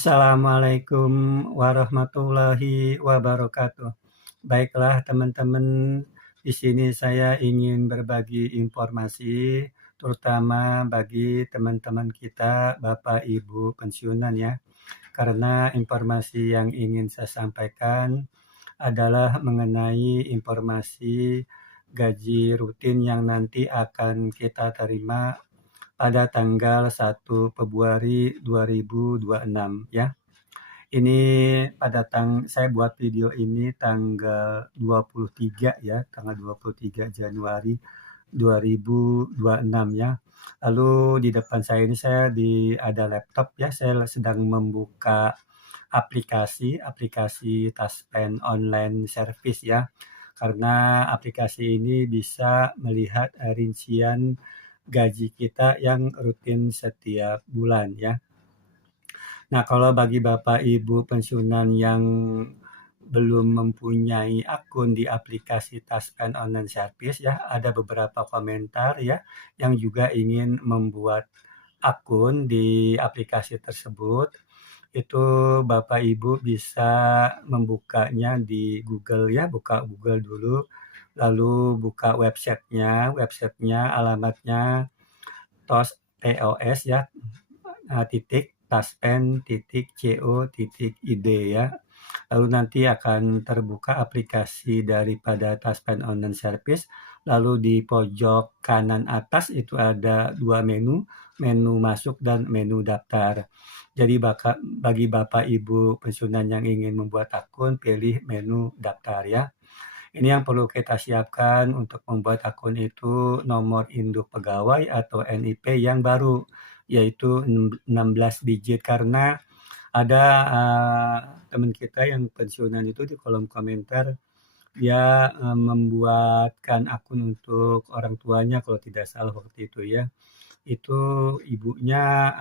Assalamualaikum warahmatullahi wabarakatuh. Baiklah teman-teman, di sini saya ingin berbagi informasi, terutama bagi teman-teman kita, Bapak Ibu pensiunan ya. Karena informasi yang ingin saya sampaikan adalah mengenai informasi gaji rutin yang nanti akan kita terima pada tanggal 1 Februari 2026 ya. Ini saya buat video ini tanggal 23 ya, tanggal 23 Januari 2026 ya. Lalu di depan saya ini ada laptop ya, saya sedang membuka aplikasi Taspen Online Service ya. Karena aplikasi ini bisa melihat rincian gaji kita yang rutin setiap bulan ya. Nah, kalau bagi Bapak Ibu pensiunan yang belum mempunyai akun di aplikasi Taspen Online Service ya, ada beberapa komentar ya yang juga ingin membuat akun di aplikasi tersebut. Itu Bapak Ibu bisa membukanya di Google ya, buka Google dulu, lalu buka websitenya alamatnya tos ya, taspen.co.id ya. Lalu nanti akan terbuka aplikasi daripada Taspen Online Service. Lalu di pojok kanan atas itu ada dua menu, menu masuk dan menu daftar. Jadi bagi Bapak Ibu pensiunan yang ingin membuat akun, pilih menu daftar ya. Ini yang perlu kita siapkan untuk membuat akun itu nomor induk pegawai atau NIP yang baru, yaitu 16 digit. Karena ada teman kita yang pensiunan itu di kolom komentar, dia membuatkan akun untuk orang tuanya kalau tidak salah waktu itu ya. Itu ibunya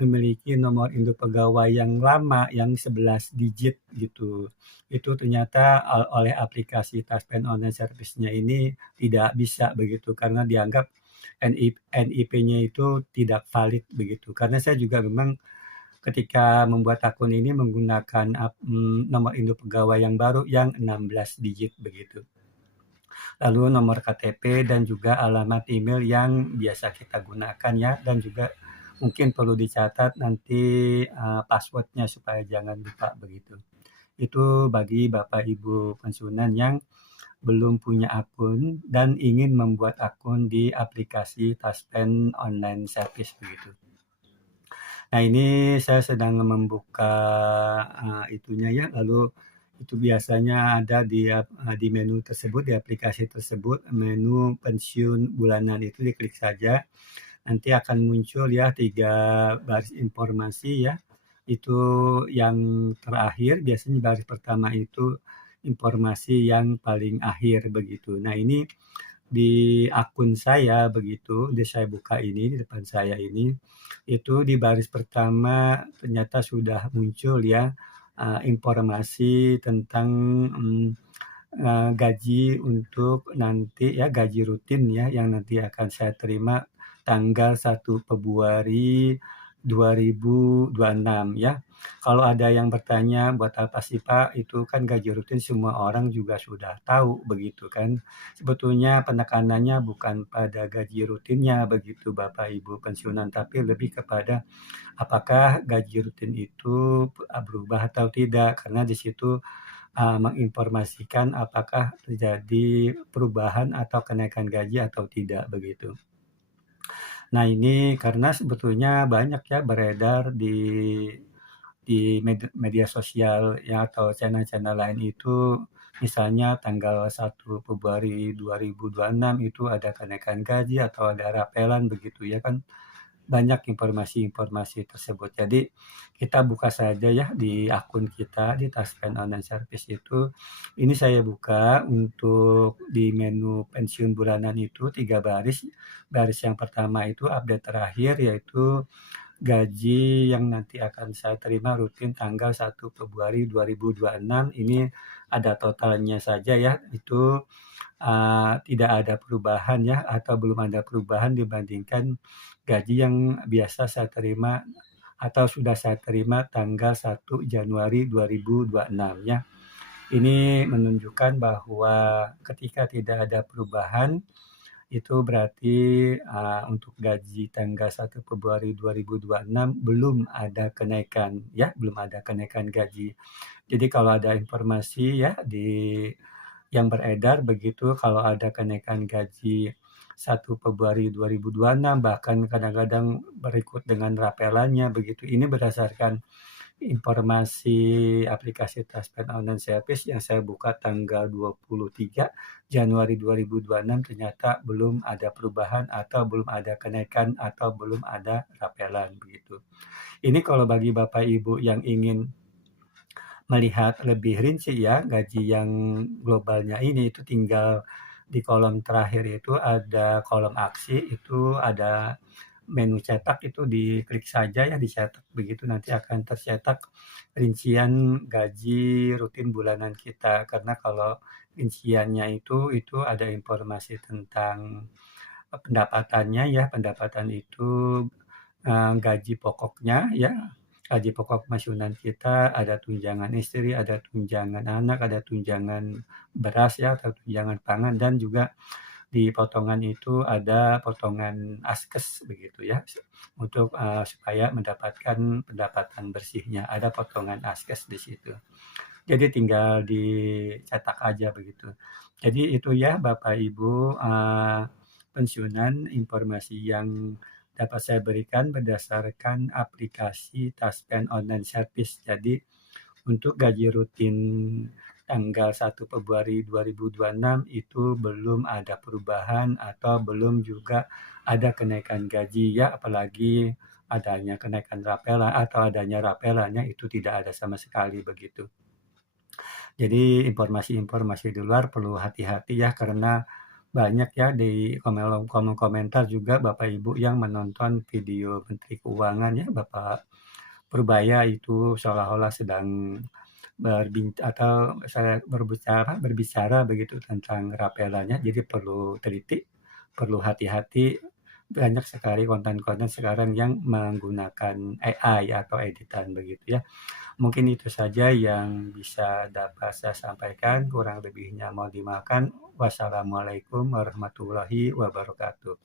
memiliki nomor induk pegawai yang lama, yang 11 digit gitu. Itu ternyata oleh aplikasi Taspen Online Service-nya ini tidak bisa begitu, karena dianggap NIP-nya itu tidak valid begitu. Karena saya juga memang ketika membuat akun ini menggunakan nomor induk pegawai yang baru yang 16 digit begitu. Lalu nomor KTP dan juga alamat email yang biasa kita gunakan ya, dan juga mungkin perlu dicatat nanti password-nya supaya jangan lupa begitu. Itu bagi Bapak Ibu pensiunan yang belum punya akun dan ingin membuat akun di aplikasi Taspen Online Service begitu. Nah, ini saya sedang membuka itunya ya, lalu itu biasanya ada di menu tersebut, di aplikasi tersebut, menu pensiun bulanan itu diklik saja. Nanti akan muncul ya 3 baris informasi ya. Itu yang terakhir, biasanya baris pertama itu informasi yang paling akhir begitu. Nah, ini di akun saya begitu, saya buka ini di depan saya ini, itu di baris pertama ternyata sudah muncul ya informasi tentang gaji untuk nanti ya, gaji rutin ya yang nanti akan saya terima tanggal 1 Februari 2026 ya. Kalau ada yang bertanya, "Buat apa sih Pak?" Itu kan gaji rutin semua orang juga sudah tahu begitu kan. Sebetulnya penekanannya bukan pada gaji rutinnya begitu Bapak Ibu pensiunan, tapi lebih kepada apakah gaji rutin itu berubah atau tidak. Karena di situ menginformasikan apakah terjadi perubahan atau kenaikan gaji atau tidak begitu. Nah, ini karena sebetulnya banyak ya beredar di media sosial ya atau channel-channel lain itu, misalnya tanggal 1 Februari 2026 itu ada kenaikan gaji atau ada rapelan begitu ya kan, banyak informasi-informasi tersebut. Jadi kita buka saja ya di akun kita di Taspen Online Service itu. Ini saya buka untuk di menu pensiun bulanan itu 3 baris. Baris yang pertama itu update terakhir, yaitu gaji yang nanti akan saya terima rutin tanggal 1 Februari 2026. Ini ada totalnya saja ya, itu tidak ada perubahan ya, atau belum ada perubahan dibandingkan gaji yang biasa saya terima atau sudah saya terima tanggal 1 Januari 2026 ya. Ini menunjukkan bahwa ketika tidak ada perubahan, itu berarti, untuk gaji tanggal 1 Februari 2026 belum ada kenaikan ya, belum ada kenaikan gaji. Jadi kalau ada informasi ya yang beredar begitu kalau ada kenaikan gaji 1 Februari 2026, bahkan kadang-kadang berikut dengan rapelannya begitu. Ini berdasarkan informasi aplikasi Taspen Online Service yang saya buka tanggal 23 Januari 2026, ternyata belum ada perubahan atau belum ada kenaikan atau belum ada rapelan begitu. Ini kalau bagi Bapak Ibu yang ingin melihat lebih rinci ya gaji yang globalnya ini, itu tinggal di kolom terakhir itu ada kolom aksi, itu ada menu cetak, itu diklik saja ya, dicetak begitu nanti akan tercetak rincian gaji rutin bulanan kita. Karena kalau rinciannya itu ada informasi tentang pendapatannya ya, pendapatan itu, gaji pokoknya ya, gaji pokok pensiunan kita, ada tunjangan istri, ada tunjangan anak, ada tunjangan beras ya, atau tunjangan pangan, dan juga di potongan itu ada potongan askes begitu ya, untuk, supaya mendapatkan pendapatan bersihnya, ada potongan askes di situ. Jadi tinggal dicetak aja begitu. Jadi itu ya Bapak Ibu, pensiunan informasi yang dapat saya berikan berdasarkan aplikasi Taspen Online Service. Jadi untuk gaji rutin tanggal 1 Februari 2026 itu belum ada perubahan atau belum juga ada kenaikan gaji ya, apalagi adanya kenaikan rapelan atau adanya rapelannya itu tidak ada sama sekali begitu. Jadi informasi-informasi di luar perlu hati-hati ya, karena banyak ya di kolom komentar juga Bapak Ibu yang menonton video Menteri Keuangan ya, Bapak Purbaya, itu seolah-olah sedang atau saya berbicara begitu tentang rapelannya. Jadi perlu teliti, perlu hati-hati. Banyak sekali konten-konten sekarang yang menggunakan AI atau editan begitu ya. Mungkin itu saja yang bisa dapat saya sampaikan, kurang lebihnya mohon dimaafkan. Wassalamualaikum warahmatullahi wabarakatuh.